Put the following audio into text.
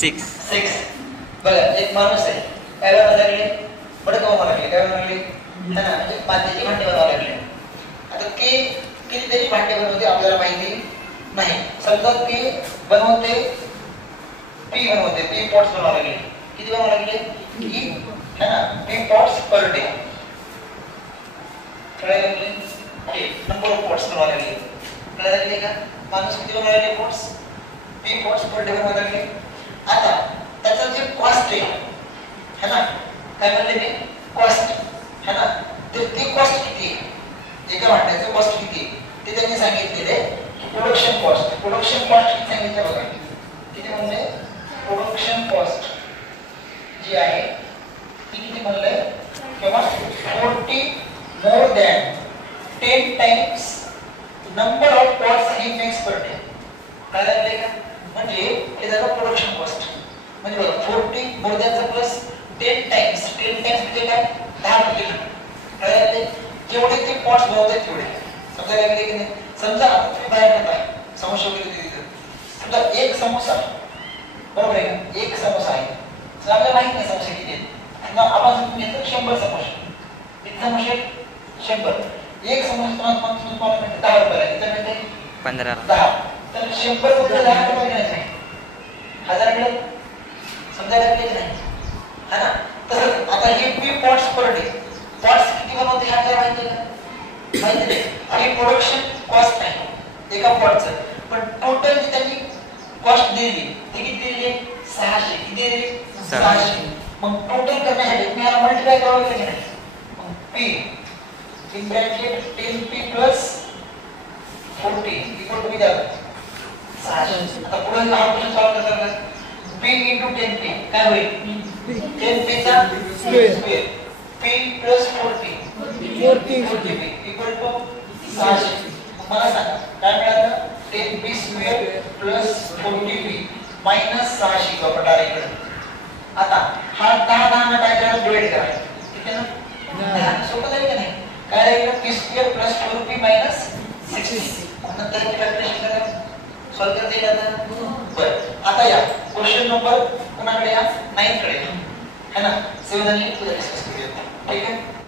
6. बघा एक माणूस आहे, काय बनवायला लागले, बडं बनवायला लागले, काय बनवायला लागले है ना, म्हणजे मातीची भांडी बनवायला लागले. आता ते कितीतरी भांडे बनवते आपल्याला माहिती नाही. समजा ते बनवते पी पॉट्स बनवायला लागले. किती बनवायला लागले की है ना, पी पॉट्स पर डे. कळायला लागले नंबर ऑफ पॉट्स बनवायला लागले. कळायला लागले का, माणूस किती बनवायला लागले pots, P pots per day बनवायला लागले. आता त्याचं जे कॉस्ट आहे ना, काय म्हणले मी कॉस्ट है ना, तर ती कॉस्ट किती आहे, एका भांड्याचं कॉस्ट किती आहे ते त्यांनी सांगितलेले की प्रोडक्शन कॉस्ट किती सांगितलं बघा, किती म्हणले प्रोडक्शन कॉस्ट जी आहे ती किती म्हणले किंवा 40 more than 10 times number of pots he makes per day. काय लागले का, म्हणजे हे झालं प्रोडक्शन कॉस्ट. म्हणजे बघा 40 more than चा प्लस 10 टाइम्स म्हणजे काय 10 पटीने. काय लागले जेवढे ते पॉट्स बनवतात तेवढे. समजायला लागले की नाही. समजा आता तुम्ही बाहेर जाताय, समोसा वगैरे तिथे समजा एक समोसा, बरोबर आहे का, एक समोसा आहे, आपल्याला माहित नाही समोसे किती आहेत, आपण घेतो 100 समोसे, किती समोसे 100. एक समोसा तुम्हाला मिळते 10 रुपयाला, किती मिळते 10. तर 100 रुपये 10 रुपये घ्यायचे नाही, 1000 मिळेल. समजायला लागले की नाही है ना. तसंच आता हे P pots per day, pots किती बनवते हे आपल्याला माहिती आहे का, माहिती नाही. हे प्रोडक्शन कॉस्ट नाही एका पॉटचं, पण टोटल जी त्यांनी कॉस्ट दिली ती किती दिली 600. किती दिली 600. मग टोटल करण्यासाठी मी याला मल्टिप्लाय करावं लागेल की नाही. मग p in bracket 10p plus 40 equal to किती आलं 600. आता पुढे हा क्वेश्चन सॉल्व्ह कसा करायचा, p into 10p काय होईल 10p चा square, p plus 40p equal to 600. मला सांगा काय मिळालं 10p square plus 40p minus 600 किंवा डायरेक्ट. आता हा 10 काय करा डिवाइड करा, किती ना 10. सोपं झालं की नाही. काय राहिलं p square plus 4p minus 60. नंतर कॅल्क्युलेशन करा, सॉल्व करता येईल आता. बरं आता या क्वेश्चन नंबर कोणाकडे या 9 कडे है ना. 7 आणि 2 डिस्कस करूया. ठीक आहे.